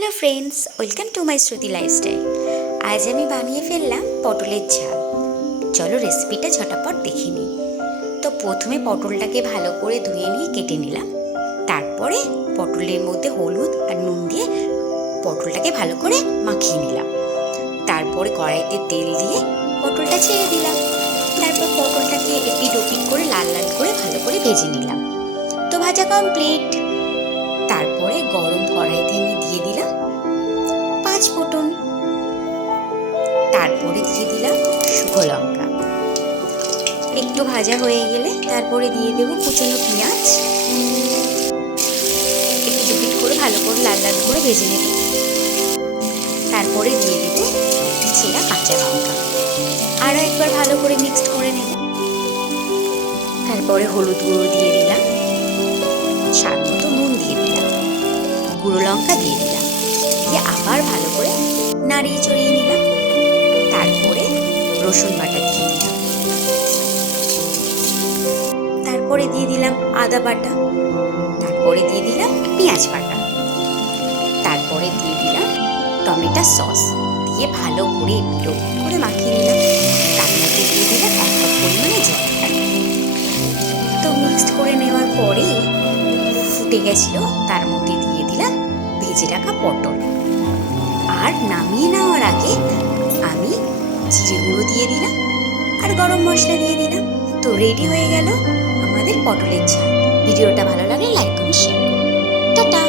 Hello friends, welcome to my Shruti lifestyle. আজ আমি বানিয়ে ফেললাম পটলের ঝাল। চলো রেসিপিটা ঝটাপট দেখে নিই। তো প্রথমে পটলটাকে ভালো করে ধুয়ে নিয়ে কেটে নিলাম। তারপরে পটলের মধ্যে হলুদ আর নুন দিয়ে পটলটাকে ভালো করে মাখিয়ে নিলাম। তারপরে কড়াইতে তেল দিয়ে পটলটা ছেড়ে দিলাম। তারপর পটলটাকে এপিট ওপিট করে লাল লাল করে ভালো করে ভেজে নিলাম। তো ভাজা কমপ্লিট। তারপরে গরম কড়াইতে আমি দিয়ে দিলাম 5 ফোঁটন। তারপরে দিয়ে দিলাম শুকনো লঙ্কা। একটু ভাজা হয়ে গেলে তারপরে দিয়ে দেবো কুচনো পেঁয়াজ। একটু ডুপিট করে ভালো করে লাল লাল করে ভেজে নেব। তারপরে দিয়ে দেবো ছেঁড়া কাঁচা লঙ্কা। আরও একবার ভালো করে মিক্সড করে নেব। তারপরে হলুদ গুঁড়ো দিয়ে দিলাম, স্বাদ মতো নুন দিয়ে দিলাম, গুঁড়ো লঙ্কা দিয়ে দিলাম, দিয়ে আবার ভালো করে নাড়িয়ে চড়িয়ে নিলাম। তারপরে রসুন বাটা দিয়ে দিলাম। তারপরে দিয়ে দিলাম আদা বাটা। তারপরে দিয়ে দিলাম পেঁয়াজ বাটা। তারপরে দিয়ে দিলাম টমেটো সস। দিয়ে ভালো করে এপিট করে মাখিয়ে নিলাম। তার মধ্যে দিয়ে দিলাম 1 কাপ পরিমাণে জল। তো মিক্সড করে নেওয়ার পরে ফুটে গেছিল, তার মধ্যে দিয়ে দিলাম ভেজে রাখা পটল। আর নামিয়ে নেওয়ার আগে আমি জিরে গুঁড়ো দিয়ে দিলাম আর গরম মশলা দিয়ে দিলাম। তো রেডি হয়ে গেল আমাদের পটলের ঝাল। ভিডিওটা ভালো লাগলে লাইক করুন, শেয়ার করুন। টাটা।